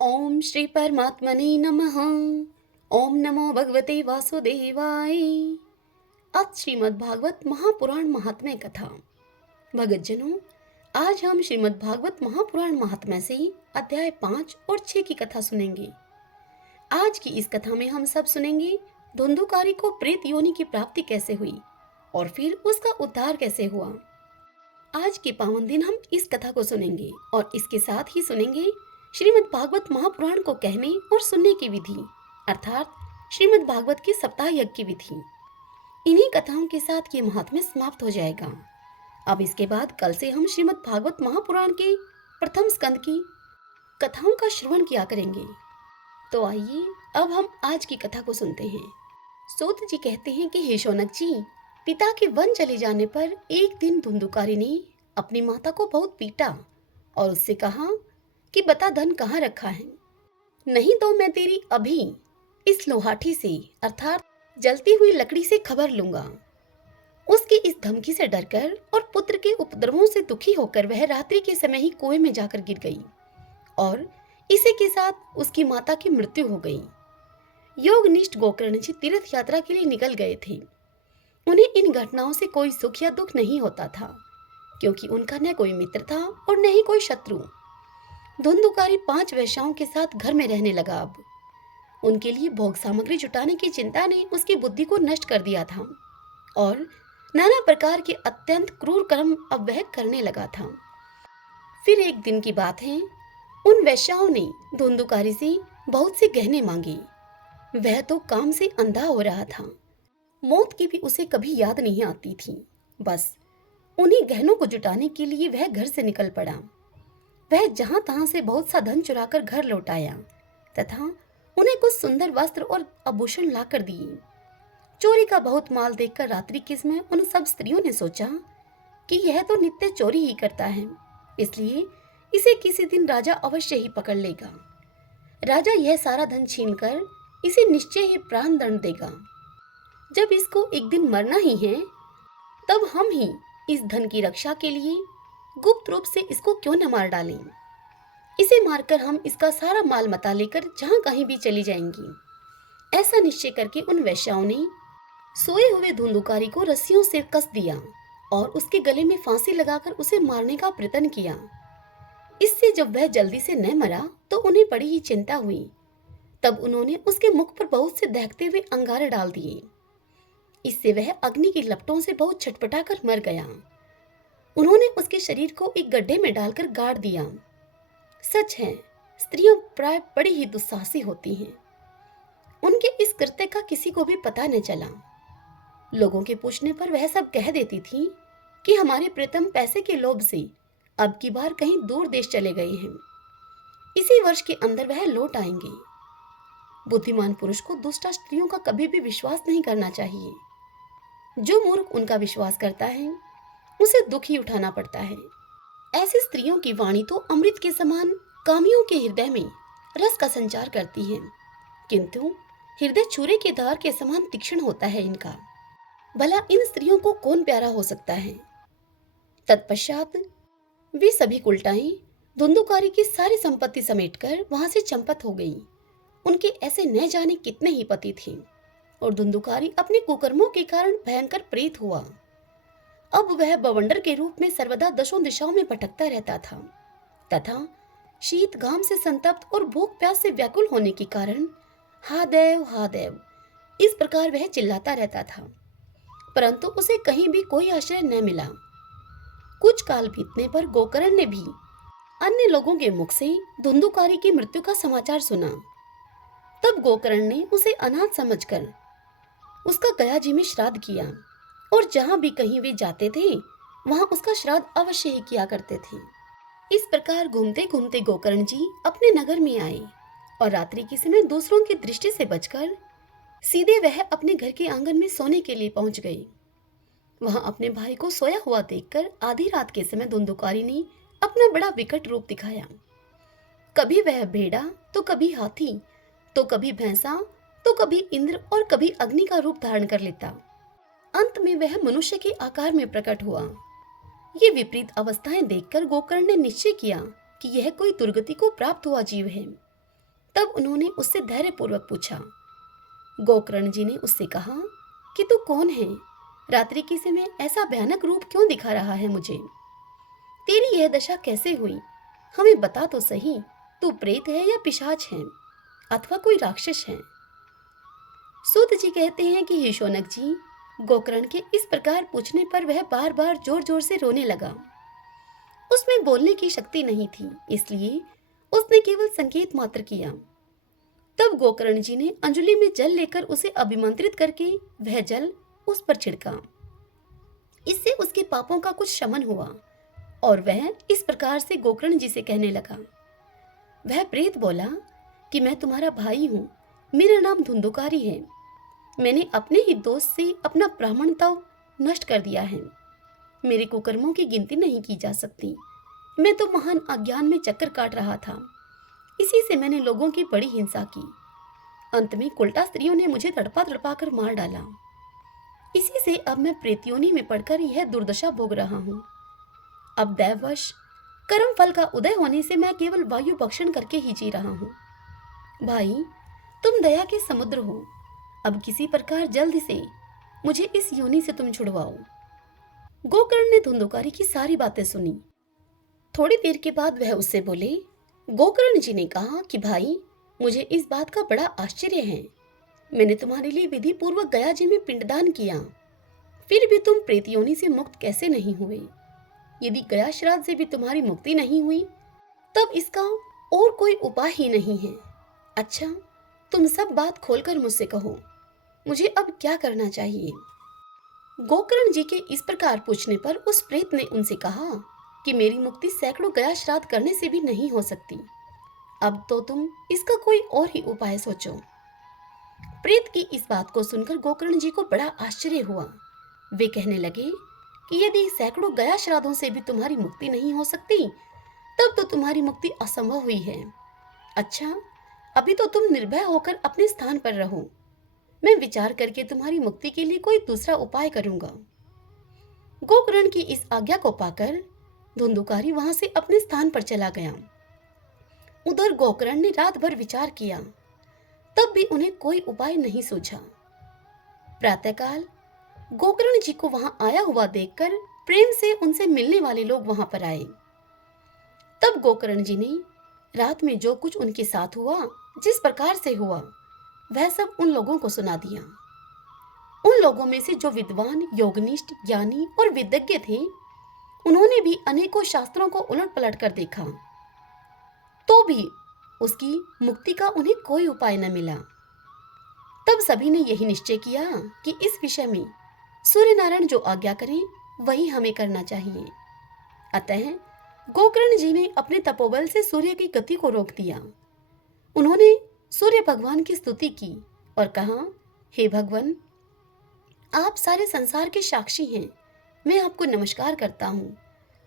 ओम श्री परमात्मने नमः। ओम नमो भगवते वासुदेवाय। आज श्रीमद् भागवत महापुराण महात्म्य कथा। भगतजनों, आज हम श्रीमद् भागवत महापुराण महात्म्य से अध्याय 5 और 6 की कथा सुनेंगे। आज की इस कथा में हम सब सुनेंगे धुंधुकारी को प्रेत योनि की प्राप्ति कैसे हुई और फिर उसका उद्धार कैसे हुआ। आज के पावन दिन हम इस कथा को सुनेंगे और इसके साथ ही सुनेंगे श्रीमद् भागवत महापुराण को कहने और सुनने की विधि, अर्थात श्रीमद् भागवत के सप्ताह यज्ञ की विधि। इन्हीं कथाओं के साथ ये महात्म्य समाप्त हो जाएगा। अब इसके बाद कल से हम श्रीमद् भागवत महापुराण के प्रथम स्कंद की कथाओं का श्रवण किया करेंगे। तो आइए अब हम आज की कथा को सुनते हैं। सूत जी कहते हैं कि हे शौनक जी, पिता के वन चले जाने पर एक दिन धुंधुकारी ने अपनी माता को बहुत पीटा और उससे कहा कि बता धन कहाँ रखा है, नहीं तो मैं तेरी अभी इस लोहाठी से अर्थात जलती हुई लकड़ी से खबर लूंगा। उसकी इस धमकी से डरकर और पुत्र के उपद्रवों से दुखी होकर वह रात्रि के समय ही कुएं में जाकर गिर गई और इसी के साथ उसकी माता की मृत्यु हो गई। योगनिष्ठ गोकर्ण जी तीर्थ यात्रा के लिए निकल गए थे। उन्हें इन घटनाओं से कोई सुख या दुख नहीं होता था, क्योंकि उनका न कोई मित्र था और न ही कोई शत्रु। धुंधुकारी 5 वेश्याओं के साथ घर में रहने लगा। अब उनके लिए भोग सामग्री जुटाने की चिंता ने उसकी बुद्धि को नष्ट कर दिया था और नाना प्रकार के अत्यंत क्रूर कर्म अब वह करने लगा था। फिर एक दिन की बात है, उन वेश्याओं ने धुंधुकारी से बहुत से गहने मांगे। वह तो काम से अंधा हो रहा था, मौत की भी उसे कभी याद नहीं आती थी। बस उन्हीं गहनों को जुटाने के लिए वह घर से निकल पड़ा। वह जहां तहां से बहुत सा धन चुराकर घर लौट आया तथा उन्हें कुछ सुंदर वस्त्र और आभूषण लाकर दिए। चोरी का बहुत माल देखकर रात्रि के समय उन सब स्त्रियों ने सोचा कि यह तो नित्य चोरी ही करता है, इसलिए इसे किसी दिन राजा अवश्य ही पकड़ लेगा। राजा यह सारा धन छीनकर इसे निश्चय ही प्राण दंड देगा। जब इसको एक दिन मरना ही है, तब हम ही इस धन की रक्षा के लिए गुप्त रूप से इसको क्यों न मार डालें। इसे मारकर हम इसका सारा माल मता लेकर जहां कहीं भी चली जाएंगी। ऐसा निश्चय करके उन वैश्याओं ने सोए हुए धुंधुकारी को रस्सियों से कस दिया और उसके गले में फांसी लगाकर उसे मारने का प्रयत्न किया। इससे जब वह जल्दी से न मरा तो उन्हें बड़ी ही चिंता हुई। तब उन्होंने उसके मुख पर बहुत से दहकते हुए अंगारे डाल दिए। इससे वह अग्नि की लपटों से बहुत छटपटा कर मर गया। उन्होंने उसके शरीर को एक गड्ढे में डालकर गाड़ दिया। सच है, स्त्रियां प्राय बड़ी ही दुस्साहसी होती हैं। उनके इस कृत्य का किसी को भी पता न चला। लोगों के पूछने पर वह सब कह देती थी कि हमारे प्रीतम पैसे के लोभ से अब की बार कहीं दूर देश चले गए हैं, इसी वर्ष के अंदर वह लौट आएंगे। बुद्धिमान पुरुष को दुष्टा स्त्रियों का कभी भी विश्वास नहीं करना चाहिए। जो मूर्ख उनका विश्वास करता है उसे दुख ही उठाना पड़ता है। ऐसी स्त्रियों की वाणी तो अमृत के समान कामियों के हृदय में रस का संचार करती है, किंतु हृदय छुरे के धार के समान तीक्ष्ण होता है इनका। भला इन स्त्रियों को कौन प्यारा हो सकता है। तत्पश्चात वे सभी कुलटाएं धुंधुकारी की सारी संपत्ति समेटकर वहां से चंपत हो गई। उनके ऐसे न जाने कितने ही पति थे और धुंधुकारी अपने कुकर्मों के कारण भयंकर प्रेत हुआ। अब वह बवंडर के रूप में सर्वदा दशों दिशाओं में भटकता रहता था तथा शीत घाम से संतप्त और भूख प्यास से व्याकुल होने के कारण हा देव इस प्रकार वह चिल्लाता रहता था, परंतु उसे कहीं भी कोई आश्रय न मिला। कुछ काल बीतने पर गोकर्ण ने भी अन्य लोगों के मुख से धुंधुकारी की मृत्यु का समाचार सुना। तब गोकर्ण ने उसे अनाथ समझकर उसका गया जी में श्राद्ध किया और जहां भी कहीं वे जाते थे वहां उसका श्राद्ध अवश्य ही किया करते थे। इस प्रकार घूमते घूमते गोकर्ण जी अपने नगर में आए और रात्रि के समय दूसरों की दृष्टि से बचकर सीधे वह अपने घर के आंगन में सोने के लिए पहुंच गए। वहां अपने भाई को सोया हुआ देखकर आधी रात के समय धुंधुकारी ने अपना बड़ा विकट रूप दिखाया। कभी वह भेड़ा तो कभी हाथी तो कभी भैंसा तो कभी इंद्र और कभी अग्नि का रूप धारण कर लेता। अंत में वह मनुष्य के आकार में प्रकट हुआ। ये विपरीत अवस्थाएं देखकर गोकर्ण ने निश्चय किया कि यह कोई दुर्गति को प्राप्त हुआ जीव है। तब उन्होंने उससे धैर्यपूर्वक पूछा। गोकर्ण जी ने उससे कहा कि तू कौन है? रात्रि के समय ऐसा भयानक रूप क्यों दिखा रहा है मुझे? तेरी यह दशा कैसे हुई? हमें बता तो सही, तू प्रेत है या पिशाच है अथवा कोई राक्षस है? सूत जी कहते हैं कि हे शौनक जी, गोकर्ण के इस प्रकार पूछने पर वह बार बार जोर जोर से रोने लगा। उसमें बोलने की शक्ति नहीं थी, इसलिए उसने केवल संकेत मात्र किया। तब गोकर्ण जी ने अंजलि में जल लेकर उसे अभिमंत्रित करके वह जल उस पर छिड़का। इससे उसके पापों का कुछ शमन हुआ और वह इस प्रकार से गोकर्ण जी से कहने लगा। वह प्रेत बोला कि मैं तुम्हारा भाई हूँ, मेरा नाम धुंधुकारी है। मैंने अपने ही दोष से अपना ब्राह्मणता नष्ट कर दिया है। मेरे कुकर्मों की गिनती नहीं की जा सकती। मैं तो महान अज्ञान में चक्कर काट रहा था, इसी से मैंने लोगों की बड़ी हिंसा की। अंत में कुलटा स्त्रियों ने मुझे तड़पा तड़पा कर मार डाला। इसी से अब मैं प्रेतयोनि में पड़कर यह दुर्दशा भोग रहा हूँ। अब दैववश कर्म फल का उदय होने से मैं केवल वायु भक्षण करके ही जी रहा हूँ। भाई, तुम दया के समुद्र हो, अब किसी प्रकार जल्द से मुझे इस योनि से तुम छुड़वाओ। गोकर्ण ने धुंधुकारी की सारी बातें सुनी। थोड़ी देर के बाद वह उससे बोले। गोकर्ण जी ने कहा कि भाई, मुझे इस बात का बड़ा आश्चर्य है। मैंने तुम्हारे लिए विधि पूर्वक गया जी में पिंडदान किया, फिर भी तुम प्रेत योनि से मुक्त कैसे नहीं हुए? यदि गया श्राद्ध से भी तुम्हारी मुक्ति नहीं हुई, तब इसका और कोई उपाय ही नहीं है। अच्छा, तुम सब बात खोलकर मुझसे कहो, मुझे अब क्या करना चाहिए? गोकर्ण जी के इस प्रकार पूछने पर उस प्रेत ने उनसे कहा कि मेरी मुक्ति सैकड़ों गया श्राद्ध करने से भी नहीं हो सकती। अब तो तुम इसका कोई और ही उपाय सोचो। प्रेत की इस बात को सुनकर गोकर्ण जी को बड़ा आश्चर्य हुआ। वे कहने लगे कि यदि सैकड़ों गया श्राद्धों से भी तुम्हारी मुक्ति नहीं हो सकती, तब तो तुम्हारी मुक्ति असंभव हुई है। अच्छा, अभी तो तुम निर्भय होकर अपने स्थान पर रहो। मैं विचार करके तुम्हारी मुक्ति के लिए कोई दूसरा उपाय करूंगा। गोकर्ण की इस आज्ञा को पाकर धुंधुकारी वहां से अपने स्थान पर चला गया। उधर गोकर्ण ने रात भर विचार किया, तब भी उन्हें कोई उपाय नहीं सूझा। प्रातःकाल गोकर्ण जी को वहां आया हुआ देखकर प्रेम से उनसे मिलने वाले लोग वहां पर आए। तब गोकर्ण जी ने रात में जो कुछ उनके साथ हुआ, जिस प्रकार से हुआ, वह सब उन लोगों को सुना दिया। उन लोगों में से जो विद्वान, योगनिष्ठ, ज्ञानी और विदज्ञ थे, उन्होंने भी अनेकों शास्त्रों को उलट पलट कर देखा, तो भी उसकी मुक्ति का उन्हें कोई उपाय न मिला। तब सभी ने यही निश्चय किया कि इस विषय में सूर्य नारायण जो आज्ञा करें वही हमें करना चाहिए। अतः गोकर्ण जी ने अपने तपोबल से सूर्य की गति को रोक दिया। उन्होंने सूर्य भगवान की स्तुति की और कहा, हे भगवान, आप सारे संसार के साक्षी हैं। मैं आपको नमस्कार करता हूँ।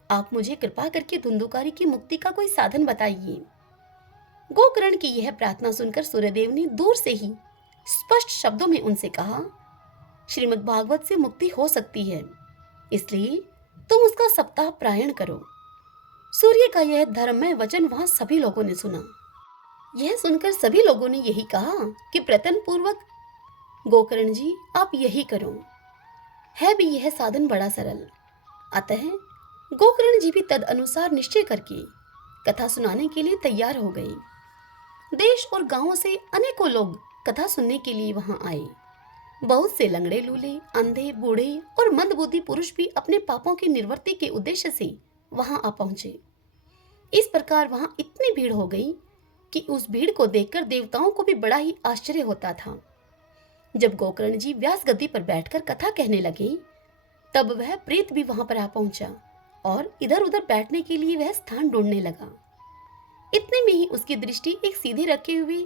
आप मुझे कृपा करके धुंधुकारी की मुक्ति का कोई साधन बताइए। गोकर्ण की यह प्रार्थना सुनकर सूर्यदेव ने दूर से ही स्पष्ट शब्दों में उनसे कहा, श्रीमद् भागवत से मुक्ति हो सकती है, इसलिए तुम उसका सप्ताह पारायण करो। सूर्य का यह धर्ममय वचन वहां सभी लोगों ने सुना। यह सुनकर सभी लोगों ने यही कहा कि प्रयत्न पूर्वक गोकर्ण जी आप यही करो। है भी यह साधन बड़ा सरल। अतः गोकर्ण जी भी तद अनुसार निश्चय करके कथा सुनाने के लिए तैयार हो गए। देश और गांवों से अनेकों लोग कथा सुनने के लिए वहां आए। बहुत से लंगड़े लूले, अंधे, बूढ़े और मंदबुद्धि पुरुष भी अपने पापों की निवृत्ति के उद्देश्य से वहां आ पहुंचे। इस प्रकार वहां इतनी भीड़ हो गई कि उस भीड़ को देखकर देवताओं को भी बड़ा ही आश्चर्य होता था। जब गोकर्ण जी व्यास गद्दी पर बैठकर कथा कहने लगे, तब वह प्रेत भी वहां पर आ पहुंचा और इधर उधर बैठने के लिए वह स्थान ढूंढने लगा। इतने में ही उसकी दृष्टि एक सीधे रखे हुए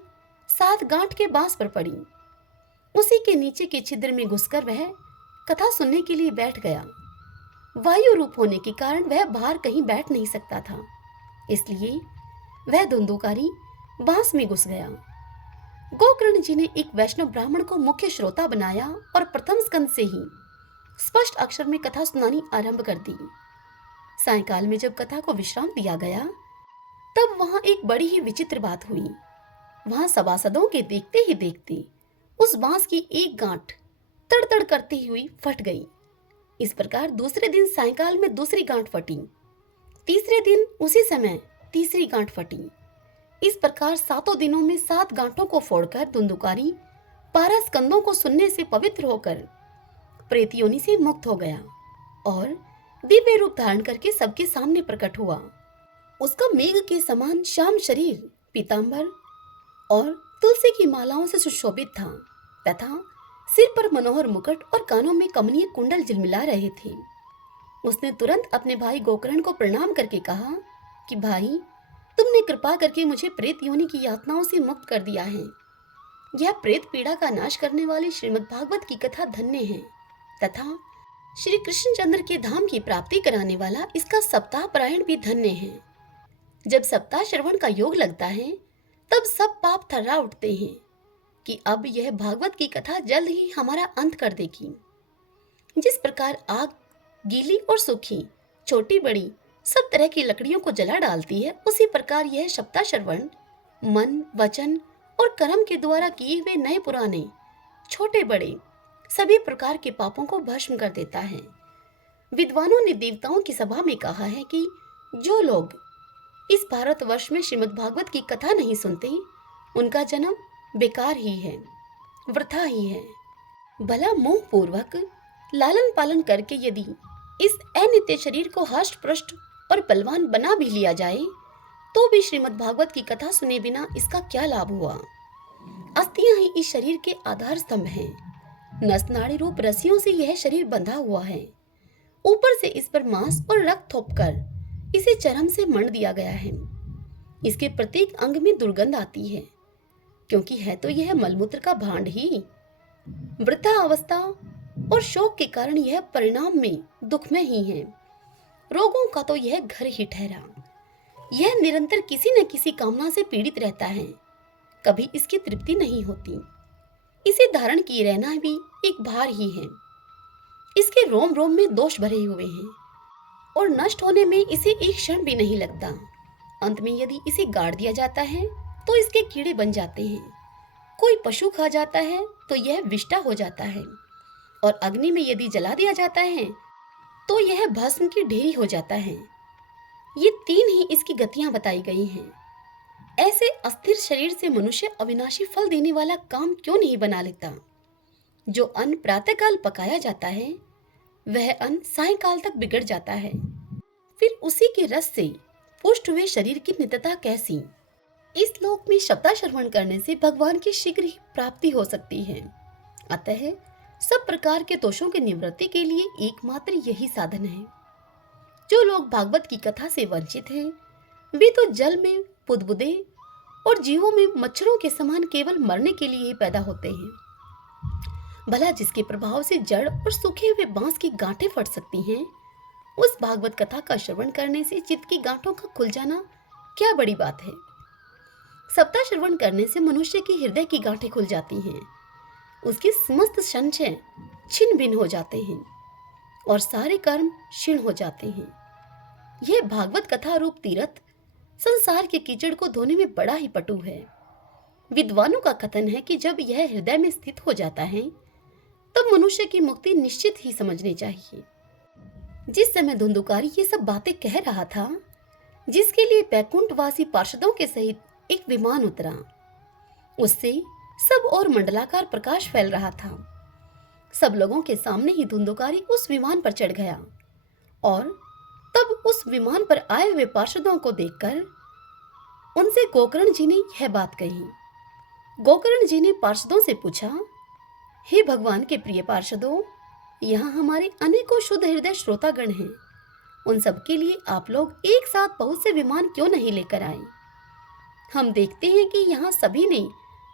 7 गांठ के बांस पर पड़ी। उसी के नीचे के छिद्र में घुसकर वह कथा सुनने के लिए बैठ गया। वायु रूप होने के कारण वह बाहर कहीं बैठ नहीं सकता था, इसलिए वह धुंधुकारी बांस में घुस गया। गोकर्ण जी ने एक वैष्णव ब्राह्मण को मुख्य श्रोता बनाया और प्रथम स्कंद से ही स्पष्ट अक्षर में कथा सुनानी आरंभ कर दी। सायंकाल में जब कथा को विश्राम दिया गया, तब वहां एक बड़ी ही विचित्र बात हुई। वहां सभासदों के देखते ही देखते उस बांस की एक गांठ तड़तड़ करती हुई फट गई। इस प्रकार दूसरे दिन सायंकाल में दूसरी गांठ फटी, तीसरे दिन उसी समय तीसरी गांठ फटी। इस प्रकार 7 दिनों में 7 गांठों को फोड़कर धुंधुकारी 12 स्कंदों को सुनने से पवित्र होकर प्रेत योनि से मुक्त हो गया और दिव्य रूप धारण करके सबके सामने प्रकट हुआ। उसका मेघ के समान श्याम शरीर पीतांबर और तुलसी की मालाओं से सुशोभित था तथा सिर पर मनोहर मुकुट और कानों में कमनीय कुंडल झिलमिला रहे थे। उसने तुरंत अपने भाई गोकर्ण को प्रणाम करके कहा कि भाई, तुमने कृपा करके मुझे प्रेत योनि की यातनाओं से मुक्त कर दिया है। यह प्रेत पीड़ा का नाश करने वाली श्रीमद् भागवत की कथा धन्य है तथा श्री कृष्णचंद्र के धाम की प्राप्ति कराने वाला इसका सप्ताह पारायण भी धन्य है। जब सप्ताह श्रवण का योग लगता है तब सब पाप थर्रा उठते हैं कि अब यह भागवत की कथा जल्द ही हमारा अंत कर देगी। जिस प्रकार आग गीली और सूखी, छोटी बड़ी सब तरह की लकड़ियों को जला डालती है, उसी प्रकार यह सप्ताह श्रवण मन, वचन और कर्म के द्वारा किए हुए नए पुराने, छोटे बड़े सभी प्रकार के पापों को भस्म कर देता है। विद्वानों ने देवताओं की सभा में कहा है कि जो लोग इस भारतवर्ष में श्रीमद् भागवत की कथा नहीं सुनते, उनका जन्म बेकार ही है, वृथा ही है। भला मोह पूर्वक लालन पालन करके यदि इस अनित्य शरीर को हष्ट पृष्ट और बलवान बना भी लिया जाए तो भी श्रीमद् भागवत की कथा सुने बिना इसका क्या लाभ हुआ। अस्थियां ही इस शरीर के आधार स्तंभ हैं। नस नाड़ी रूप रस्सियों से यह शरीर बंधा हुआ है। ऊपर से इस पर मांस और रक्त थोपकर इसे चरम से मंड दिया गया है। इसके प्रत्येक अंग में दुर्गंध आती है, क्योंकि है तो यह मलमूत्र का भांड ही। वृद्धा अवस्था और शोक के कारण यह परिणाम में दुखमय ही है। रोगों का तो यह घर ही ठहरा। यह निरंतर किसी न किसी कामना से पीड़ित रहता है, कभी इसकी तृप्ति नहीं होती। इसे धारण किए रहना भी एक भार ही है। इसके रोम रोम में दोष भरे हुए हैं और नष्ट होने में इसे एक क्षण भी नहीं लगता। अंत में यदि इसे गाड़ दिया जाता है तो इसके कीड़े बन जाते हैं। कोई पशु खा जाता है तो यह विष्टा हो जाता है और अग्नि में यदि जला दिया जाता है तो यह भस्म की ढेरी हो जाता है। ये 3 ही इसकी गतियां बताई गई हैं। ऐसे अस्थिर शरीर से मनुष्य अविनाशी फल देने वाला काम क्यों नहीं बना लेता। जो अन्न प्रातःकाल पकाया जाता है वह अन्न सायंकाल तक बिगड़ जाता है, फिर उसी के रस से पुष्ट हुए शरीर की नित्यता कैसी। इस लोक में शब्दा श्रवण करने से भगवान की शीघ्र ही प्राप्ति हो सकती है। अतः सब प्रकार के दोषों की निवृत्ति के लिए एकमात्र यही साधन है। जो लोग भागवत की कथा से वंचित हैं, वे तो जल में बुदबुदे और जीवों में मच्छरों के समान केवल मरने के लिए ही पैदा होते हैं। भला जिसके प्रभाव से जड़ और सूखे हुए बांस की गांठें फट सकती हैं, उस भागवत कथा का श्रवण करने से चित्त की गांठों का खुल जाना क्या बड़ी बात है। सप्ताह श्रवण करने से मनुष्य की हृदय की गांठें खुल जाती हैं, उसके समस्त संशय छिन्न भिन्न हो जाते हैं और सारे कर्म क्षीण हो जाते हैं। यह भागवत कथा रूप तीर्थ संसार के कीचड़ को धोने में बड़ा ही पटु है। विद्वानों का कथन है कि जब यह हृदय में स्थित हो जाता है तब मनुष्य की मुक्ति निश्चित ही समझनी चाहिए। जिस समय धुंधुकारी ये सब बातें कह रहा था, जिसके लिए बैकुंठवासी पार्षदों के सहित एक विमान उतरा, उससे सब और मंडलाकार प्रकाश फैल रहा था। सब लोगों के सामने ही धुंधुकारी उस विमान पर चढ़ गया और तब उस विमान पर आए हुए पार्षदों को देखकर उनसे गोकर्ण जी ने यह बात कही। गोकर्ण जी ने पार्षदों से पूछा, हे भगवान के प्रिय पार्षदों, यहाँ हमारे अनेकों शुद्ध हृदय श्रोतागण हैं। उन सब के लिए आप लोग एक साथ बहुत से विमान क्यों नहीं लेकर आए। हम देखते हैं कि यहाँ सभी ने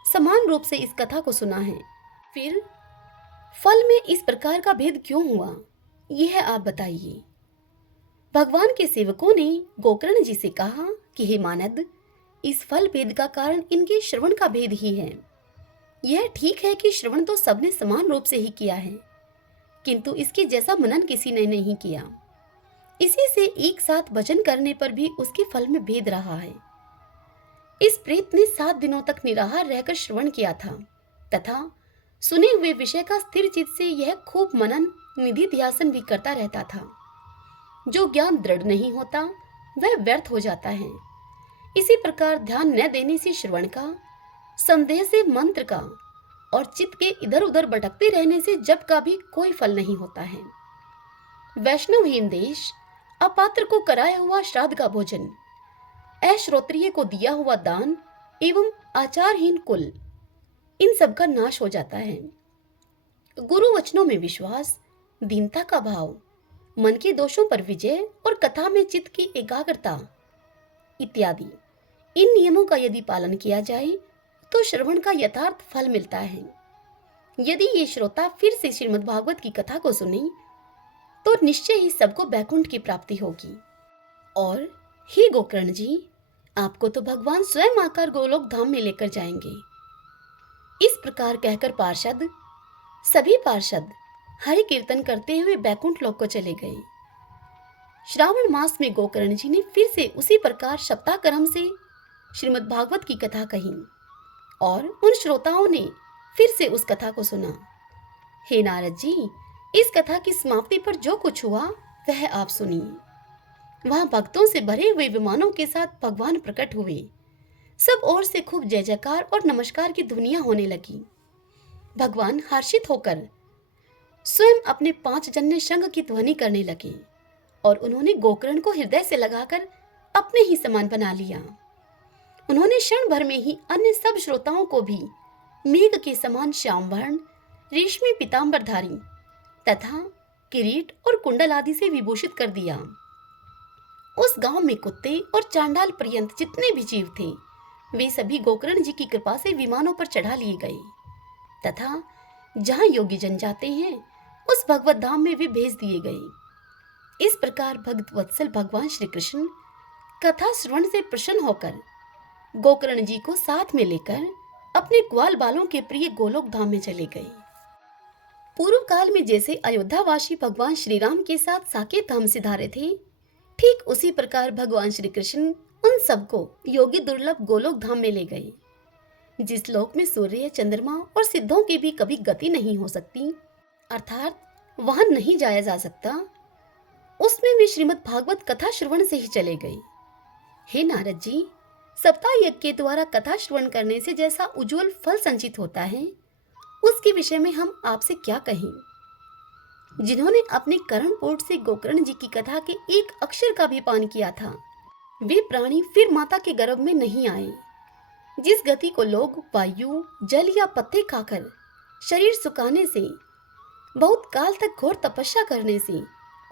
समान रूप से इस कथा को सुना है, फिर फल में इस प्रकार का भेद क्यों हुआ, यह आप बताइए। भगवान के सेवकों ने गोकर्ण जी से कहा कि हे मानद, इस फल भेद का कारण इनके श्रवण का भेद ही है। यह ठीक है कि श्रवण तो सबने समान रूप से ही किया है, किंतु इसके जैसा मनन किसी ने नहीं किया। इसी से एक साथ भजन करने पर भी उसके फल में भेद रहा है। इस प्रेत ने 7 दिनों तक निराहार रहकर श्रवण किया था तथा सुने हुए विषय का स्थिर चित्त से यह खूब मनन निधि ध्यासन भी करता रहता था। जो ज्ञान दृढ़ नहीं होता वह व्यर्थ हो जाता है। इसी प्रकार ध्यान न देने से श्रवण का, संदेह से मंत्र का और चित्त के इधर उधर भटकते रहने से जप का भी कोई फल नहीं होता है। वैष्णवहीन देश, अपात्र को कराया हुआ श्राद्ध का भोजन, अश्रोत्रिय को दिया हुआ दान एवं आचारहीन कुल, इन सब का नाश हो जाता है। गुरु वचनों में विश्वास, दीनता का भाव, मन के दोषों पर विजय और कथा में चित्त की एकाग्रता इत्यादि इन नियमों का यदि पालन किया जाए तो श्रवण का यथार्थ फल मिलता है। यदि ये श्रोता फिर से श्रीमद् भागवत की कथा को सुने तो निश्चय ही सबको बैकुंठ की प्राप्ति होगी। और हे गोकर्ण जी, आपको तो भगवान स्वयं आकर गोलोक धाम में लेकर जाएंगे। इस प्रकार कहकर सभी पार्षद हरि कीर्तन करते हुए बैकुंठ लोक को चले गए। श्रावण मास में गोकर्ण जी ने फिर से उसी प्रकार सप्ताह क्रम से श्रीमद् भागवत की कथा कही और उन श्रोताओं ने फिर से उस कथा को सुना। हे नारद जी, इस कथा की समाप्ति पर जो कुछ हुआ वह आप सुनिए। वहां भक्तों से भरे हुए विमानों के साथ भगवान प्रकट हुए। सब ओर से खूब जय जयकार और नमस्कार की ध्वनियां होने लगी। भगवान हर्षित होकर स्वयं अपने 5 जन्य शंख की ध्वनि करने लगे और उन्होंने गोकर्ण को हृदय से लगाकर अपने ही समान बना लिया। उन्होंने क्षण भर में ही अन्य सब श्रोताओं को भी मेघ के समान श्याम वर्ण, रेशमी पीतांबरधारी तथा किरीट और कुंडल आदि से विभूषित कर दिया। उस गांव में कुत्ते और चांडाल पर्यंत जितने भी जीव थे वे सभी गोकर्ण जी की कृपा से विमानों पर चढ़ा लिए गए तथा जहां योगी जन जाते हैं उस भगवत धाम में वे भेज दिए गए। इस प्रकार भक्त वत्सल भगवान श्री कृष्ण कथा श्रवण से प्रसन्न होकर गोकर्ण जी को साथ में लेकर अपने ग्वाल बालों के प्रिय गोलोक धाम में चले गए। पूर्व काल में जैसे अयोध्यावासी भगवान श्री राम के साथ साकेत धाम सिधारे थे, ठीक उसी प्रकार भगवान श्री कृष्ण उन सबको योगी दुर्लभ गोलोक धाम में ले गए, जिस लोक में सूर्य, चंद्रमा और सिद्धों की भी कभी गति नहीं हो सकती, अर्थात वहां नहीं जाया जा सकता, उसमें वे श्रीमद् भागवत कथा श्रवण से ही चले गए। हे नारद जी, सप्ताह यज्ञ के द्वारा कथा श्रवण करने से जैसा उज्जवल फल संचित होता है, उसके विषय में हम आपसे क्या कहें। जिन्होंने अपने कर्णपुट से गोकर्ण जी की कथा के एक अक्षर का भी पान किया था, वे प्राणी फिर माता के गर्भ में नहीं आए। जिस गति को लोग वायु, जल या पत्ते खाकर शरीर सुखाने से, बहुत काल तक घोर तपस्या करने से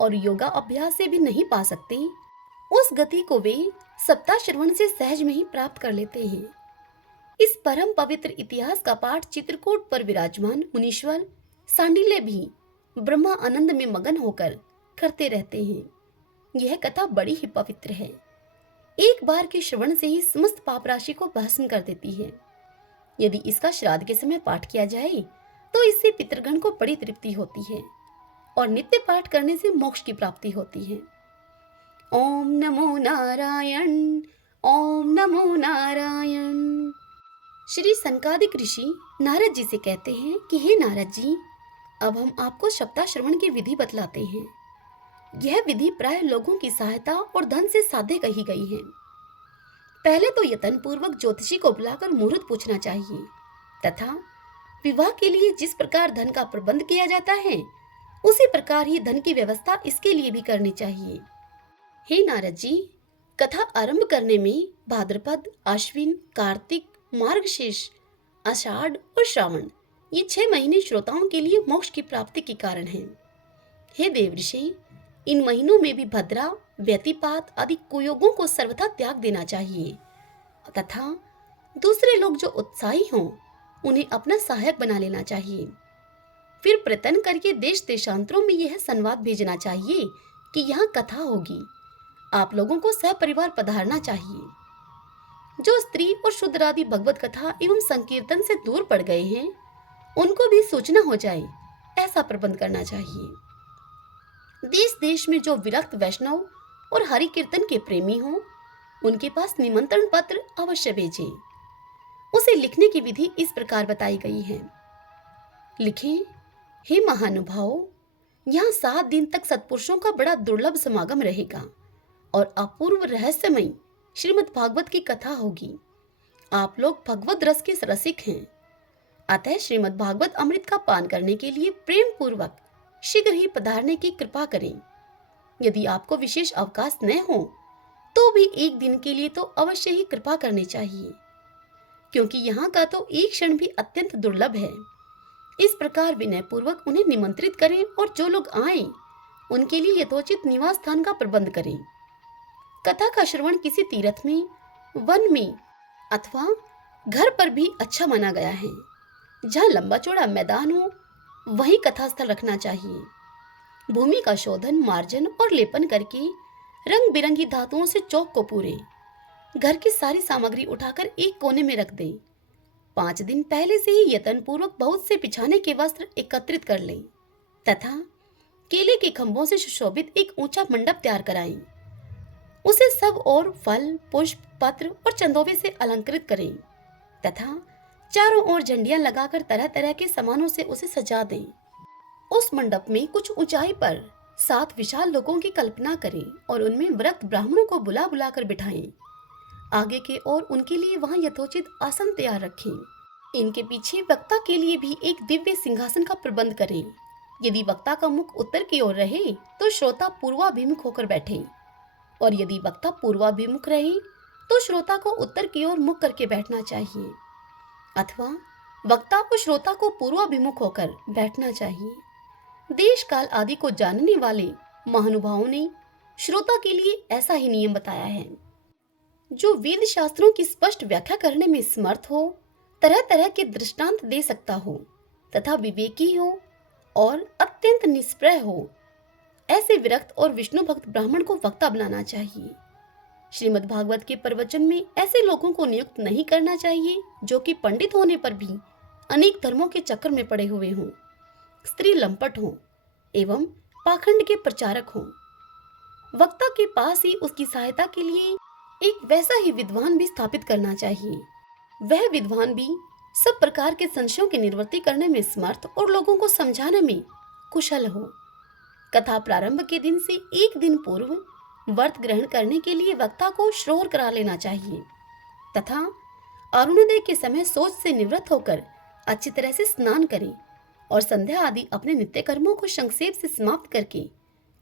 और योगा अभ्यास से भी नहीं पा सकते, उस गति को वे सप्ताह श्रवण से सहज में ही प्राप्त कर लेते हैं। इस परम पवित्र इतिहास का पाठ चित्रकूट पर विराजमान मुनीश्वर सांडिल्य भी ब्रह्मा आनंद में मगन होकर करते रहते हैं। यह कथा बड़ी ही पवित्र है। एक बार के श्रवण से ही समस्त पाप राशि को भस्म कर देती है। यदि इसका श्राद्ध के समय पाठ किया जाए तो इससे पितृगण को बड़ी तृप्ति होती है और नित्य पाठ करने से मोक्ष की प्राप्ति होती है। ओम नमो नारायण, ओम नमो नारायण। श्री सनकादिक ऋषि नारद जी से कहते हैं कि हे नारद जी, अब हम आपको सप्ताह श्रवण की विधि बतलाते हैं। यह विधि प्राय लोगों की सहायता और धन से साध्य कही गई है। पहले तो यत्न पूर्वक ज्योतिषी को बुलाकर मुहूर्त पूछना चाहिए तथा विवाह के लिए जिस प्रकार धन का प्रबंध किया जाता है, उसी प्रकार ही धन की व्यवस्था इसके लिए भी करनी चाहिए। हे नारद जी, कथा आरंभ करने में भाद्रपद, आश्विन, कार्तिक, मार्गशीर्ष, आषाढ़ और श्रावण, ये 6 महीने श्रोताओं के लिए मोक्ष की प्राप्ति के कारण हैं। हे देवऋषि, इन महीनों में भी भद्रा, व्यतिपात आदि कुयोगों को सर्वथा त्याग देना चाहिए तथा दूसरे लोग जो उत्साही हों उन्हें अपना सहायक बना लेना चाहिए। फिर प्रयत्न करके देश देशांतरों में यह संवाद भेजना चाहिए कि यहाँ कथा होगी, आप लोगों को सहपरिवार पधारना चाहिए। जो स्त्री और शूद्र आदि भगवत कथा एवं संकीर्तन से दूर पड़ गए हैं, उनको भी सूचना हो जाए, ऐसा प्रबंध करना चाहिए। देश देश में जो विरक्त वैष्णव और हरि कीर्तन के प्रेमी हों, उनके पास निमंत्रण पत्र अवश्य भेजें। उसे लिखने की विधि इस प्रकार बताई गई है। लिखें, हे महानुभाव, यहाँ 7 दिन तक सत्पुरुषों का बड़ा दुर्लभ समागम रहेगा और अपूर्व रहस्यमयी श्रीमद् भागवत की कथा होगी। आप लोग भगवत रस के रसिक हैं, अतः श्रीमद् भागवत अमृत का पान करने के लिए प्रेम पूर्वक शीघ्र ही पधारने की कृपा करें। यदि आपको विशेष अवकाश न हो तो भी एक दिन के लिए तो अवश्य ही कृपा करनी चाहिए, क्योंकि यहाँ का तो एक क्षण भी अत्यंत दुर्लभ है। इस प्रकार विनय पूर्वक उन्हें निमंत्रित करें और जो लोग आए उनके लिए यथोचित निवास स्थान का प्रबंध करें। कथा का श्रवण किसी तीर्थ में, वन में अथवा घर पर भी अच्छा माना गया है। जहाँ लंबा चौड़ा मैदान हो वहीं कथा स्थल रखना चाहिए। भूमि का शोधन, मार्जन और लेपन करके रंग बिरंगी धातुओं से चौक को पूरे। घर की सारी सामग्री उठाकर एक कोने में रख दें। 5 दिन पहले से ही यत्न पूर्वक बहुत से बिछाने के वस्त्र एकत्रित कर लें तथा केले के खंभों से सुशोभित एक ऊंचा मंडप तैयार कराएं। उसे सब और फल, पुष्प, पत्र और चंदोवे से अलंकृत करें तथा चारों ओर झंडियां लगाकर तरह तरह के सामानों से उसे सजा दें। उस मंडप में कुछ ऊंचाई पर 7 विशाल लोगों की कल्पना करें और उनमें व्रत ब्राह्मणों को बुला बुला कर बिठाएं। आगे के ओर उनके लिए वहां यथोचित आसन तैयार रखें। इनके पीछे वक्ता के लिए भी एक दिव्य सिंहासन का प्रबंध करें। यदि वक्ता का मुख उत्तर की ओर रहे तो श्रोता पूर्वाभिमुख होकर बैठे, और यदि वक्ता पूर्वाभिमुख रहे तो श्रोता को उत्तर की ओर मुख करके बैठना चाहिए, अथवा वक्ता और श्रोता को पूर्वाभिमुख होकर बैठना चाहिए। देश काल आदि को जानने वाले महानुभावों ने श्रोता के लिए ऐसा ही नियम बताया है। जो वेद शास्त्रों की स्पष्ट व्याख्या करने में समर्थ हो, तरह तरह के दृष्टांत दे सकता हो तथा विवेकी हो और अत्यंत निष्प्रय हो, ऐसे विरक्त और विष्णु भक्त ब्राह्मण को वक्ता बनाना चाहिए। श्रीमद् भागवत के प्रवचन में ऐसे लोगों को नियुक्त नहीं करना चाहिए जो कि पंडित होने पर भी अनेक धर्मों के चक्कर में पड़े हुए हों, स्त्री लंपट हों एवं पाखंड के प्रचारक हों। वक्ता के पास ही उसकी सहायता के लिए एक वैसा ही विद्वान भी स्थापित करना चाहिए। वह विद्वान भी सब प्रकार के संशयों की निवृत्ति करने में समर्थ और लोगों को समझाने में कुशल हो। कथा प्रारंभ के दिन से एक दिन पूर्व व्रत ग्रहण करने के लिए वक्ता को श्रोर करा लेना चाहिए तथा अरुणोदय के समय सोच से निवृत्त होकर अच्छी तरह से स्नान करें और संध्या आदि अपने नित्य कर्मों को संक्षेप से समाप्त करके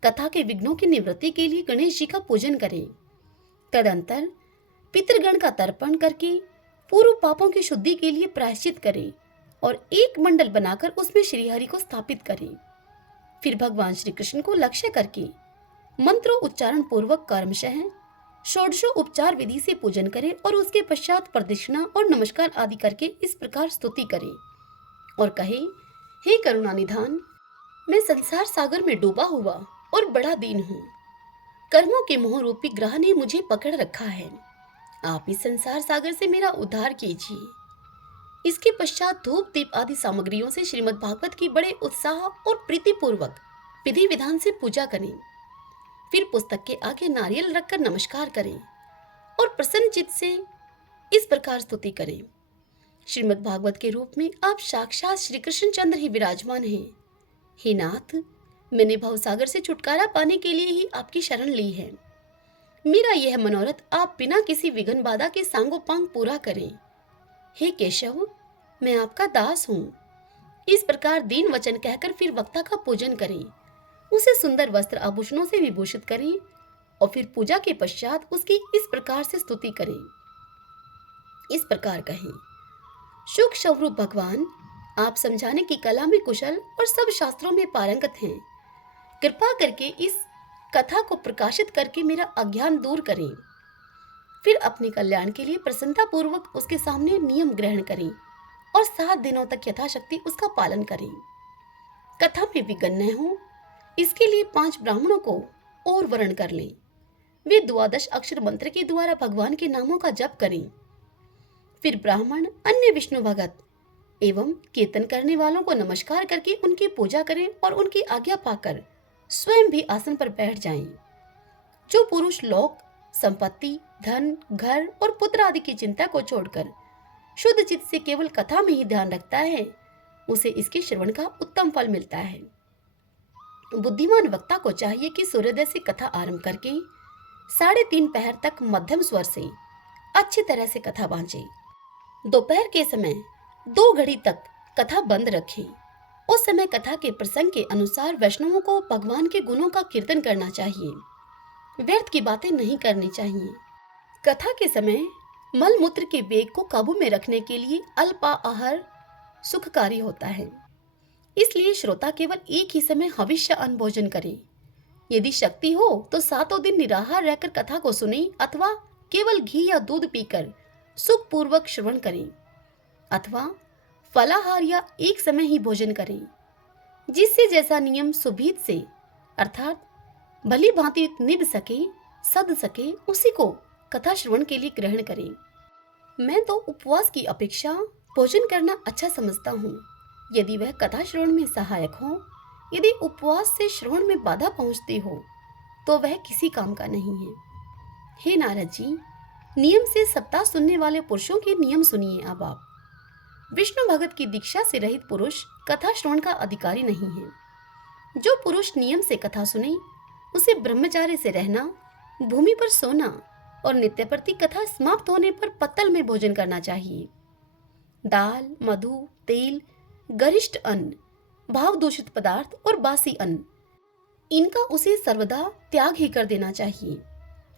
कथा के विघ्नों की निवृत्ति के लिए गणेश जी का पूजन करें। तदंतर पितृगण का तर्पण करके पूर्व पापों की शुद्धि के लिए प्रायश्चित करें और एक मंडल बनाकर उसमें श्रीहरि को स्थापित करें। फिर भगवान श्री कृष्ण को लक्ष्य करके मंत्रों उच्चारण पूर्वक कर्मशः षोडशो उपचार विधि से पूजन करें और उसके पश्चात प्रदक्षिणा और नमस्कार आदि करके इस प्रकार स्तुति करें और कहे, हे करुणा निधान, मैं संसार सागर में डूबा हुआ और बड़ा दीन हूँ। कर्मों के मोह रूपी ग्रह ने मुझे पकड़ रखा है। आप इस संसार सागर से मेरा उद्धार कीजिए। इसके पश्चात धूप दीप आदि सामग्रियों से श्रीमद् भागवत की बड़े उत्साह और प्रीति पूर्वक विधि विधान से पूजा करें। फिर पुस्तक के आगे नारियल रखकर नमस्कार करें और प्रसन्न चित्त से इस प्रकार स्तुति करें, श्रीमद् भागवत के रूप में आप साक्षात श्री कृष्ण चंद्र ही विराजमान हैं। हे नाथ, मैंने भवसागर से छुटकारा पाने के लिए ही आपकी शरण ली है। मेरा यह मनोरथ आप बिना किसी विघ्न बाधा के सांगोपांग पूरा करें। हे केशव, मैं आपका दास हूँ। इस प्रकार दीन वचन कहकर फिर वक्ता का पूजन करें, उसे सुंदर वस्त्र आभूषणों से विभूषित करें और फिर पूजा के पश्चात उसकी इस प्रकार से स्तुति करें। इस प्रकार कहें, शुक स्वरूप भगवान, आप समझाने की कला में कुशल और सब शास्त्रों में पारंगत हैं। कृपा करके इस कथा को प्रकाशित करके मेरा अज्ञान दूर करें। फिर अपने कल्याण के लिए प्रसन्नता पूर्वक उसके सामने नियम ग्रहण करें और 7 दिनों तक यथाशक्ति उसका पालन करें। कथा में विघ्न न हो, इसके लिए 5 ब्राह्मणों को और वर्ण कर लें। वे 12 अक्षर मंत्र के द्वारा भगवान के नामों का जप करें। फिर ब्राह्मण अन्य विष्णु भगत एवं कीर्तन करने वालों को नमस्कार करके उनकी पूजा करें और उनकी आज्ञा पाकर स्वयं भी आसन पर बैठ जाएं। जो पुरुष लोक, संपत्ति धन, घर और पुत्र आदि की चिंता को छोड़कर शुद्ध चित्त से केवल कथा में ही ध्यान रखता है, उसे इसके श्रवण का उत्तम फल मिलता है। बुद्धिमान वक्ता को चाहिए कि सूर्योदय से कथा आरंभ करके 3:30 पहर तक मध्यम स्वर से अच्छी तरह से कथा बांचे। दोपहर के समय 2 घड़ी तक कथा बंद रखें। उस समय कथा के प्रसंग के अनुसार वैष्णवों को भगवान के गुणों का कीर्तन करना चाहिए। व्यर्थ की बातें नहीं करनी चाहिए। कथा के समय मल मूत्र के वेग को काबू में रखने के लिए अल्पाहार सुखकारी होता है। इसलिए श्रोता केवल एक ही समय हविष्य अन्न भोजन करे। यदि शक्ति हो तो 7 दिन निराहार रहकर कथा को सुने अथवा केवल घी या दूध पीकर सुखपूर्वक श्रवण करें, अथवा फलाहार या एक समय ही भोजन करें। जिससे जैसा नियम सुभीत से अर्थात भली भांति निभ सके, सद सके, उसी को कथा श्रवण के लिए ग्रहण करें। मैं तो उपवास की अपेक्षा भोजन करना अच्छा समझता हूँ, यदि वह कथा श्रवण में सहायक हो। यदि उपवास से श्रवण में बाधा पहुंचती हो तो वह किसी काम का नहीं है। हे नारद जी, नियम से सप्ताह सुनने वाले पुरुषों के नियम सुनिए। अब आप विष्णु भगत की दीक्षा से रहित पुरुष कथा श्रवण का अधिकारी नहीं है। जो पुरुष नियम से कथा सुने उसे ब्रह्मचार्य से रहना, भूमि पर सोना और नित्य प्रति कथा समाप्त होने पर पत्तल में भोजन करना चाहिए। दाल, मधु, तेल, गरिष्ठ अन्न, भाव दूषित पदार्थ और बासी अन्न, इनका उसे सर्वदा त्याग ही कर देना चाहिए।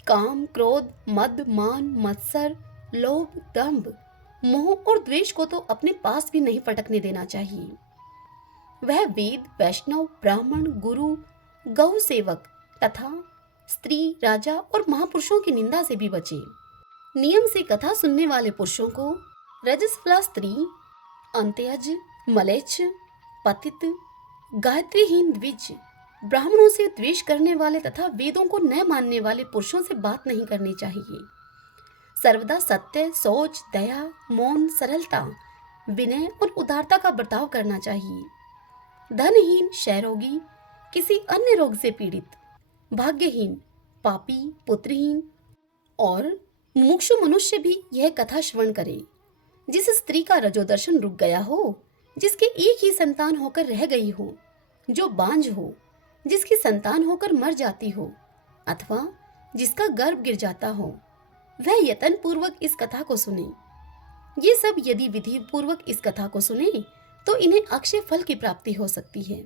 काम, क्रोध, मद, मान, मत्सर, लोभ, दंभ, मोह और द्वेष को तो अपने पास भी नहीं फटकने देना चाहिए। वह वेद, वैष्णव, ब्राह्मण, गुरु, गौ सेवक तथा स्त्री, राजा और महापुरुषों की निंदा से भी बचे। नियम से कथा सुनने वाले पुरुषों को रजस्वला स्त्री, अंत्यज, मलेच्छ, पतित, गायत्रीहीन द्विज, ब्राह्मणों से द्वेष करने वाले तथा वेदों को न मानने वाले पुरुषों से बात नहीं करनी चाहिए। सर्वदा सत्य, सोच, दया, मौन, सरलता, विनय और उदारता का बर्ताव करना चाहिए। धनहीन, क्षयरोगी, किसी अन्य रोग से पीड़ित, भाग्यहीन, पापी, पुत्रहीन और मुमुक्षु मनुष्य भी यह कथा श्रवण करे। जिस स्त्री का रजोदर्शन रुक गया हो, जिसके एक ही संतान होकर रह गई हो, जो बांझ हो, जिसकी संतान होकर मर जाती हो अथवा जिसका गर्भ गिर जाता हो, वह यत्न पूर्वक इस कथा को सुने। ये सब यदि विधि पूर्वक इस कथा को सुने तो इन्हें अक्षय फल की प्राप्ति हो सकती है।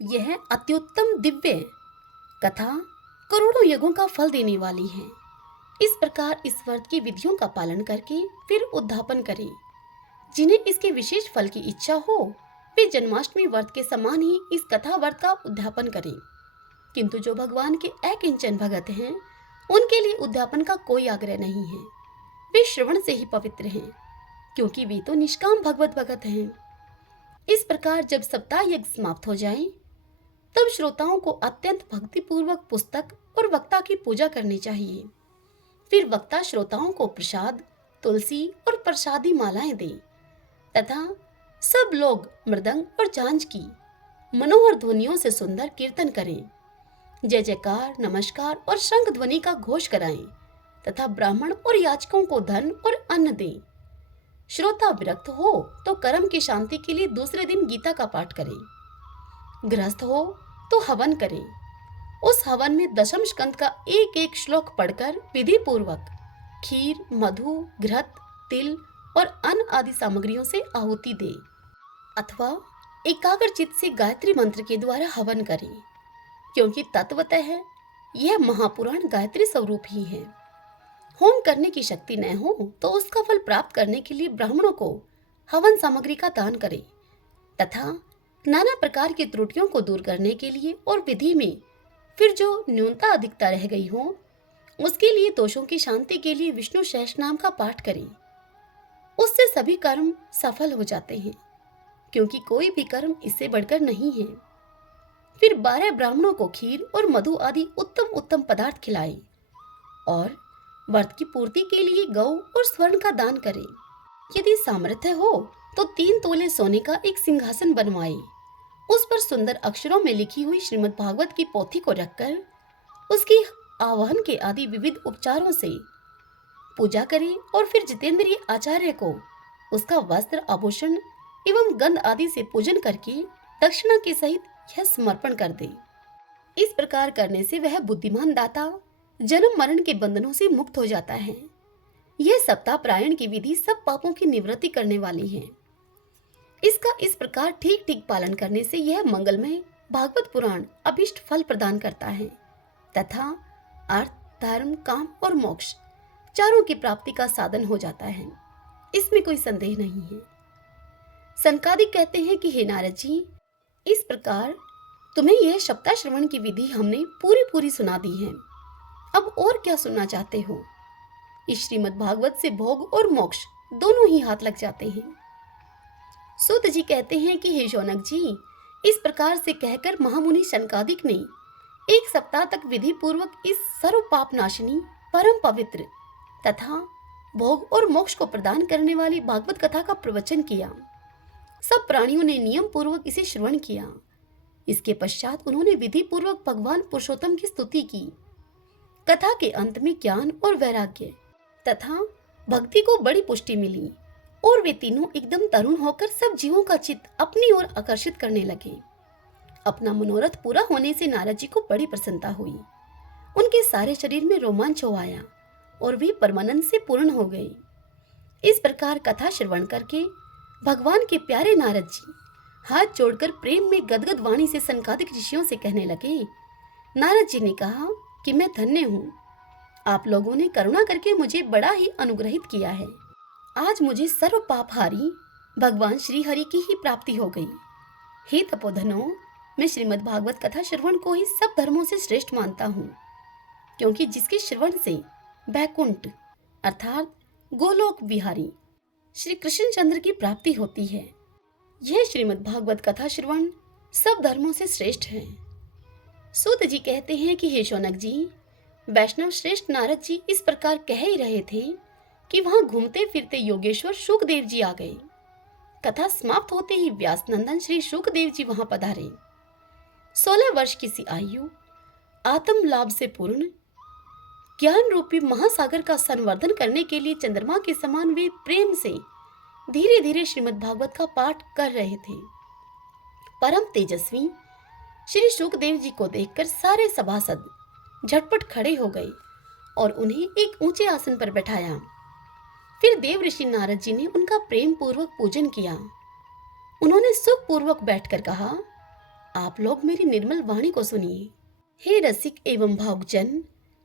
यह अत्युत्तम दिव्य कथा करोड़ों यज्ञों का फल देने वाली है। इस प्रकार इस व्रत की विधियों का पालन करके फिर उद्यापन करें। जिन्हें इसके विशेष फल की इच्छा हो वे जन्माष्टमी व्रत के समान ही इस कथा व्रत का उद्यापन करें। किंतु जो भगवान के अकिंचन भगत हैं, उनके लिए उद्यापन का कोई आग्रह नहीं है। वे श्रवण से ही पवित्र हैं, क्योंकि वे तो निष्काम भगवत भगत हैं। इस प्रकार जब सप्ताह यज्ञ समाप्त हो जाए, तब श्रोताओं को अत्यंत भक्तिपूर्वक पुस्तक और वक्ता की पूजा करनी चाहिए। फिर वक्ता श्रोताओं को प्रसाद, तुलसी और प्रसादी मालाएं दे तथा सब लोग मृदंग और झांझ की मनोहर ध्वनियों से सुंदर कीर्तन करें, जय जयकार, नमस्कार और शंख ध्वनि का घोष कराएं तथा ब्राह्मण और याचकों को धन और अन्न दें। श्रोता विरक्त हो तो कर्म की शांति के लिए दूसरे दिन गीता का पाठ करें। गृहस्थ हो तो हवन करें। उस हवन में दशम स्कंद का एक एक श्लोक पढ़कर विधि पूर्वक खीर, मधु, घृत, तिल और अन्न आदि सामग्रियों से आहुति दे अथवा एकाग्र चित्त से गायत्री मंत्र के द्वारा हवन करें, क्योंकि तत्वतः यह महापुराण गायत्री स्वरूप ही है। होम करने की शक्ति न हो तो उसका फल प्राप्त करने के लिए ब्राह्मणों को हवन सामग्री का दान करें तथा नाना प्रकार की त्रुटियों को दूर करने के लिए और विधि में फिर जो न्यूनता अधिकता रह गई हो उसके लिए दोषों की शांति के लिए विष्णु सहस्रनाम का पाठ करें। उससे सभी कर्म सफल हो जाते हैं, क्योंकि कोई भी कर्म इससे बढ़कर नहीं है। फिर 12 ब्राह्मणों को खीर और मधु आदि उत्तम उत्तम पदार्थ खिलाएं और व्रत की पूर्ति के लिए गौ और स्वर्ण का दान करें। यदि सामर्थ्य हो तो 3 तोले सोने का एक सिंहासन बनवाए, उस पर सुंदर अक्षरों में लिखी हुई श्रीमद् भागवत की पोथी को रखकर उसकी आवाहन के आदि विविध उपचारों से पूजा करे और फिर जितेंद्रीय आचार्य को उसका वस्त्र, आभूषण एवं गंध आदि से पूजन करके दक्षिणा के सहित यह समर्पण कर दे। इस प्रकार करने से वह बुद्धिमान दाता जन्म मरण के बंधनों से मुक्त हो जाता है। यह सप्ताह प्रायण की विधि सब पापों की निवृत्ति करने वाली है। इसका इस प्रकार ठीक ठीक पालन करने से यह मंगलमय भागवत पुराण अभिष्ट फल प्रदान करता है तथा अर्थ, धर्म, काम और मोक्ष चारों की प्राप्ति का साधन हो जाता है। इसमें कोई संदेह नहीं है। सनकादिक कहते हैं कि हे नारद जी, इस प्रकार तुम्हें यह सप्ताह श्रवण की विधि हमने पूरी पूरी सुना दी है। अब और क्या सुनना चाहते हो? इस श्रीमद् भागवत से भोग और मोक्ष दोनों ही हाथ लग जाते हैं। सूत जी कहते हैं कि हे शौनक जी, इस प्रकार से कहकर महामुनि सनकादिक ने 1 सप्ताह तक विधि पूर्वक इस सर्व पाप नाशिनी, परम पवित्र तथा भोग और मोक्ष को प्रदान करने वाली भागवत कथा का प्रवचन किया। सब प्राणियों ने नियम पूर्वक इसे श्रवण किया। इसके पश्चात उन्होंने विधि पूर्वक भगवान पुरुषोत्तम की स्तुति की। कथा के अंत में ज्ञान और वैराग्य तथा भक्ति को बड़ी पुष्टि मिली और वे तीनों एकदम तरुण होकर सब जीवों का चित्त अपनी ओर आकर्षित करने लगे। अपना मनोरथ पूरा होने से नारद जी को बड़ी प्रसन्नता हुई। उनके सारे शरीर में रोमांच हो आया और वे परमानंद से पूर्ण हो गए। इस प्रकार कथा श्रवण करके भगवान के प्यारे नारद जी हाथ जोड़कर प्रेम में गदगद वाणी से सनकादिक ऋषियों से कहने लगे। नारद जी ने कहा कि मैं धन्य हूँ, आप लोगों ने करुणा करके मुझे बड़ा ही अनुग्रहित किया है। आज मुझे सर्व पापहारी भगवान श्री हरि की ही प्राप्ति हो गई। हे तपोधनों, मैं श्रीमद् भागवत कथा श्रवण को ही सब धर्मों से श्रेष्ठ मानता हूँ, क्योंकि जिसके श्रवण से बैकुंठ अर्थात गोलोक विहारी श्री कृष्ण चंद्र की प्राप्ति होती है, यह श्रीमद् भागवत कथा श्रवण सब धर्मों से श्रेष्ठ है। सूत जी कहते हैं कि हे शौनक जी, वैष्णव श्रेष्ठ नारद जी इस प्रकार कह ही रहे थे कि वहां घूमते फिरते योगेश्वर शुकदेव जी आ गए। कथा समाप्त होते ही व्यास नंदन श्री शुकदेव जी वहां पधारे। 16 वर्ष की सी आयु, आत्म लाभ से पूर्ण, ज्ञान रूपी महासागर का संवर्धन करने के लिए चंद्रमा के समान वे प्रेम से धीरे धीरे श्रीमद् भागवत का पाठ कर रहे थे। परम तेजस्वी श्री शुकदेव जी को देखकर सारे सभासद झटपट खड़े हो गए और उन्हें एक ऊंचे आसन पर बैठाया। फिर देव ऋषि नारद जी ने उनका प्रेम पूर्वक पूजन किया। उन्होंने सुख पूर्वक बैठकर कहा, आप लोग मेरी निर्मल वाणी को सुनिए। हे रसिक एवं भावुकजन,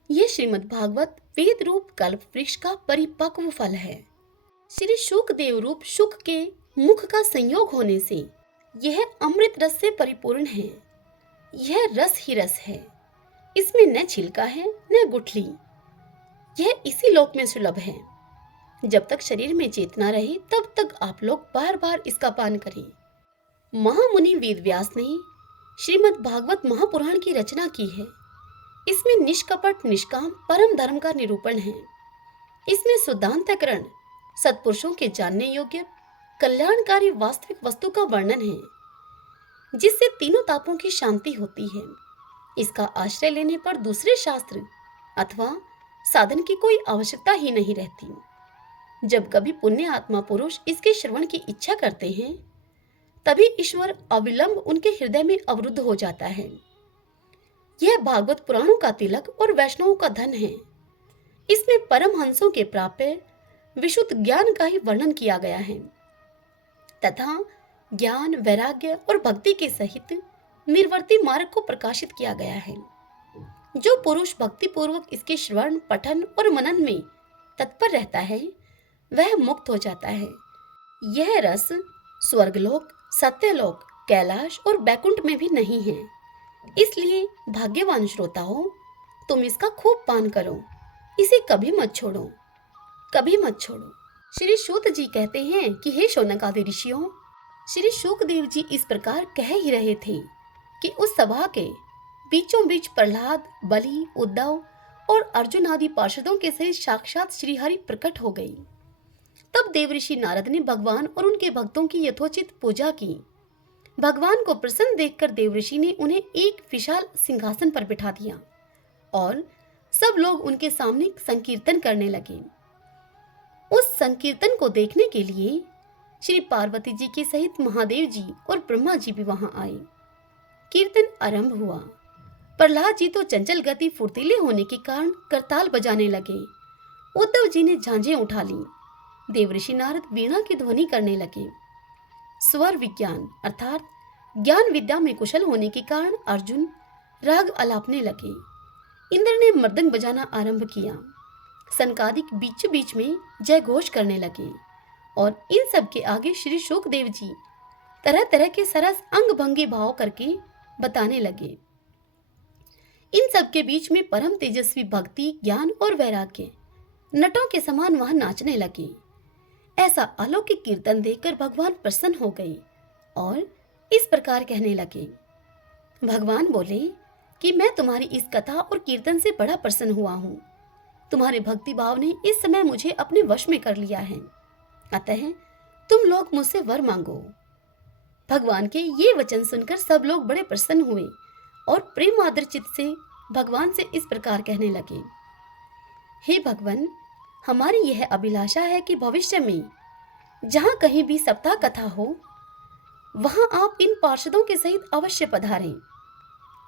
ये श्रीमद् भागवत वेद रूप कल्प वृक्ष का परिपक्व फल है। श्री शुकदेव रूप शुक के मुख का संयोग होने से यह अमृत रस से परिपूर्ण है। यह रस ही रस है, इसमें न छिलका है न गुठली। यह इसी लोक में सुलभ है। जब तक शरीर में चेतना रहे तब तक आप लोग बार बार इसका पान करें। महामुनि वेदव्यास ने श्रीमद् भागवत महापुराण की रचना की है। इसमें निष्कपट निष्काम परम धर्म का निरूपण है। इसमें शुद्धांतकरण, सत्पुरुषों के जानने योग्य कल्याणकारी वास्तविक वस्तु का वर्णन है, जिससे तीनों तापों की शांति होती है। इसका आश्रय लेने पर दूसरे शास्त्र अथवा साधन की कोई आवश्यकता ही नहीं रहती। जब कभी पुण्य आत्मा पुरुष इसके श्रवण की इच्छा करते हैं, तभी ईश्वर अविलंब उनके हृदय में अवरुद्ध हो जाता है। यह भागवत पुराणों का तिलक और वैष्णवों का धन है। इसमें परमहंसों के प्राप्य विशुद्ध ज्ञान का ही वर्णन किया गया है तथा ज्ञान, वैराग्य और भक्ति के सहित निर्वर्ती मार्ग को प्रकाशित किया गया है। जो पुरुष भक्ति पूर्वक इसके श्रवण, पठन और मनन में तत्पर रहता है, वह मुक्त हो जाता है। यह रस स्वर्गलोक, सत्यलोक, कैलाश और बैकुंठ में भी नहीं है। इसलिए भाग्यवान श्रोताओं, तुम इसका खूब पान करो। इसे कभी मत छोड़ो, कभी मत छोड़ो। श्री सूत जी कहते हैं कि हे शौनक आदि ऋषियों, श्री शुकदेव जी इस प्रकार कह ही रहे थे कि उस सभा के बीचों बीच प्रहलाद, बलि, उद्धव और अर्जुन आदि पार्षदों के सहित साक्षात श्री हरि प्रकट हो गई। तब देवऋषि नारद ने भगवान और उनके भक्तों की यथोचित पूजा की। भगवान को प्रसन्न देखकर देवऋषि ने उन्हें एक विशाल सिंहासन पर बिठा दिया और सब लोग उनके सामने संकीर्तन करने लगे। उस संकीर्तन को देखने के लिए श्री पार्वती जी के सहित महादेव जी और ब्रह्मा जी भी वहां आए। कीर्तन आरंभ हुआ। प्रहलाद जी तो चंचल गति फुर्तीले होने के कारण करताल बजाने लगे। उद्धव जी ने झांझें उठा ली। देवऋषि नारद वीणा की ध्वनि करने लगे। स्वर विज्ञान अर्थात ज्ञान विद्या में कुशल होने के कारण अर्जुन राग अलापने लगे। इंद्र ने मृदंग बजाना आरंभ किया। सनकादिक बीच बीच में जय घोष करने लगे और इन सब के आगे श्री शुकदेव जी तरह तरह के सरस अंग भंगी भाव करके बताने लगे। इन सब के बीच में परम तेजस्वी भक्ति, ज्ञान और वैराग्य नटों के समान वहां नाचने लगे। ऐसा अलौकिक कीर्तन देखकर भगवान प्रसन्न हो गए और इस प्रकार कहने लगे। भगवान बोले कि मैं तुम्हारी इस कथा और कीर्तन से बड़ा प्रसन्न हुआ हूँ। तुम्हारे भक्ति भाव ने इस समय मुझे अपने वश में कर लिया है, अतः तुम लोग मुझसे वर मांगो। भगवान के ये वचन सुनकर सब लोग बड़े प्रसन्न हुए और प्रेम आदर चित्त से भगवान से इस प्रकार कहने लगे। हे भगवान, हमारी यह अभिलाषा है कि भविष्य में जहाँ कहीं भी सप्ताह कथा हो वहां आप इन पार्षदों के सहित अवश्य पधारें।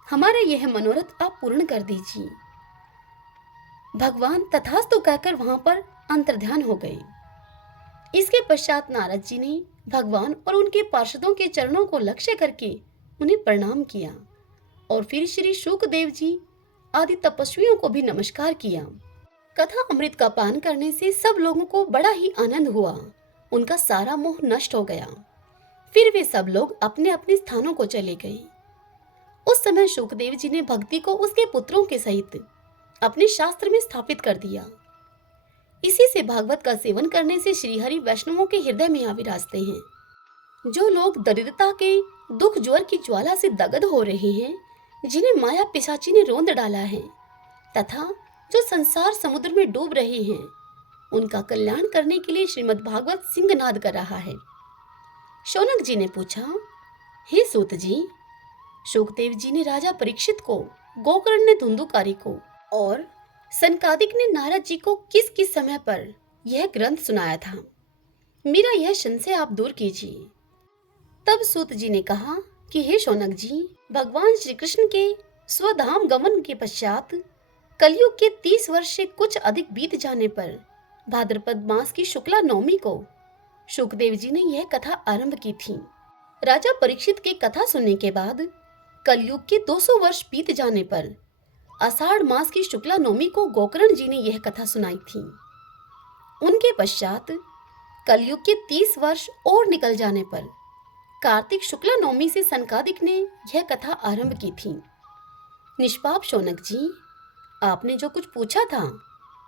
हमारा यह मनोरथ आप पूर्ण कर दीजिए। भगवान तथास्तु कहकर वहां पर अंतर्ध्यान हो गए। इसके पश्चात नारद जी ने भगवान और उनके पार्षदों के चरणों को लक्ष्य करके उन्हें प्रणाम किया और फिर श्री शुकदेव जी आदि तपस्वियों को भी नमस्कार किया। कथा अमृत का पान करने से सब लोगों को बड़ा ही आनंद हुआ। उनका सारा मोह नष्ट हो गया। फिर वे सब लोग अपने अपने स्थानों को चले गए। उस समय शुकदेव जी ने भक्ति को उसके पुत्रों के सहित अपने शास्त्र में स्थापित कर दिया। इसी से भागवत का सेवन करने से श्रीहरि वैष्णवों के हृदय में आ विराजते हैं। जो लोग दरिद्रता के दुख ज्वर की ज्वाला से दग्ध हो रहे हैं, जिन्हें माया पिशाची ने रोंद डाला है, तथा जो संसार समुद्र में डूब रहे हैं, उनका कल्याण करने के लिए श्रीमद् भागवत सिंहनाद कर रहा है। शौनक जी ने पूछा, हे सूत जी, शुकदेव जी ने राजा परीक्षित को, गोकर्ण ने धुंधुकारी को और सनकादिक ने नारद जी को किस किस समय पर यह ग्रंथ सुनाया था? मेरा यह संशय आप दूर कीजिए। तब सूत जी ने कहा कि हे शौनक जी, भगवान श्री कृष्ण के स्वधाम गमन के पश्चात कलयुग के 30 वर्ष से कुछ अधिक बीत जाने पर भाद्रपद मास की शुक्ला नवमी को शुकदेव जी ने यह कथा आरंभ की थी। राजा परीक्षित की कथा सुनने के बाद कलयुग के 200 वर्ष बीत जाने पर आषाढ़ मास की शुक्ला नवमी को गोकर्ण जी ने यह कथा सुनाई थी। उनके पश्चात कलयुग के 30 वर्ष और निकल जाने पर कार्तिक शुक्ला नवमी से सनकादिक ने यह कथा आरंभ की थी। निष्पाप शौनक जी, आपने जो कुछ पूछा था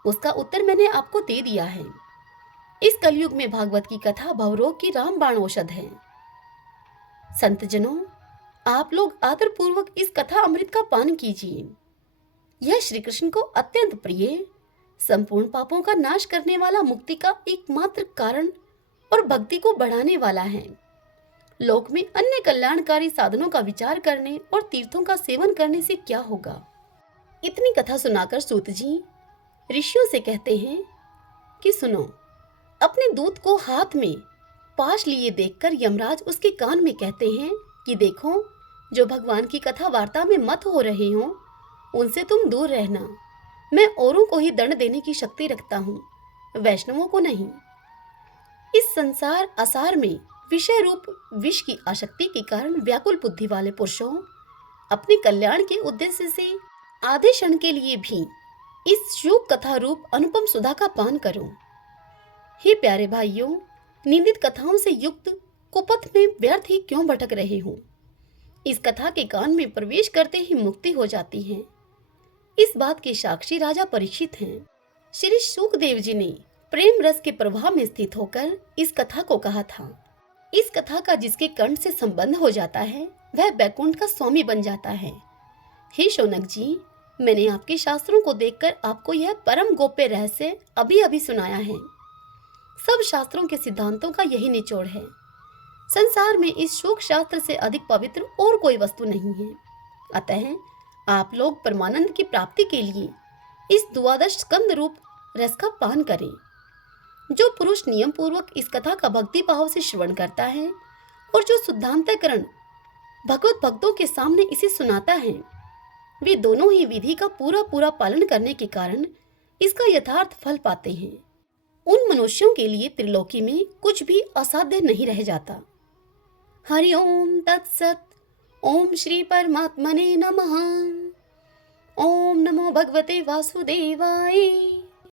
उसका उत्तर मैंने आपको दे दिया है। इस कलयुग में भागवत की कथा भवरोग की रामबाण औषध है। संतजनों, आप लोग आदर पूर्वक इस कथा अमृत का पान कीजिए। यह श्री कृष्ण को अत्यंत प्रिय, संपूर्ण पापों का नाश करने वाला मुक्ति का एकमात्र कारण और भक्ति को बढ़ाने वाला है। लोक में अन्य कल्याणकारी साधनों का विचार करने और तीर्थों का सेवन करने से क्या होगा? इतनी कथा सुनाकर सूत जी ऋषियों से कहते हैं कि सुनो। अपने दूत को हाथ में पाश लिए देखकर यमराज उसके कान में कहते हैं कि देखो, जो भगवान की कथा वार्ता में मत हो रहे हो उनसे तुम दूर रहना। मैं औरों को ही दंड देने की शक्ति रखता हूँ, वैष्णवों को नहीं। इस संसार असार में विषय रूप विष की आसक्ति के कारण व्याकुल बुद्धि वाले पुरुषों, अपने कल्याण के उद्देश्य से आधे क्षण के लिए भी इस शुक कथा रूप अनुपम सुधा का पान करो। हे प्यारे भाइयों, निंदित कथाओं से युक्त कुपथ में व्यर्थ ही क्यों भटक रहे हो? इस कथा के कान में प्रवेश करते ही मुक्ति हो जाती है। इस बात के साक्षी राजा परीक्षित हैं। श्री शुकदेव जी ने प्रेम रस के प्रवाह में स्थित होकर इस कथा को कहा था। इस कथा का जिसके कंठ से संबंध हो जाता है वह बैकुंठ का स्वामी बन जाता है। हे शौनक जी, मैंने आपके शास्त्रों को देखकर आपको यह परम गोप्य रहस्य अभी अभी सुनाया है। सब शास्त्रों के सिद्धांतों का यही निचोड़ है। संसार में इस शोक शास्त्र से अधिक पवित्र और कोई वस्तु नहीं है। अतः आप लोग परमानंद की प्राप्ति के लिए इस द्वादश स्कंद रूप रस का पान करें। जो पुरुष नियम पूर्वक इस कथा का भक्ति भाव से श्रवण करता है और जो शुद्धांतकरण भगवत भक्तों के सामने इसे सुनाता है, वे दोनों ही विधि का पूरा पूरा पालन करने के कारण इसका यथार्थ फल पाते हैं। उन मनुष्यों के लिए त्रिलोकी में कुछ भी असाध्य नहीं रह जाता। हरि ओम तत्सत। ओम श्री परमात्मने नमः। ओम नमो भगवते वासुदेवाय।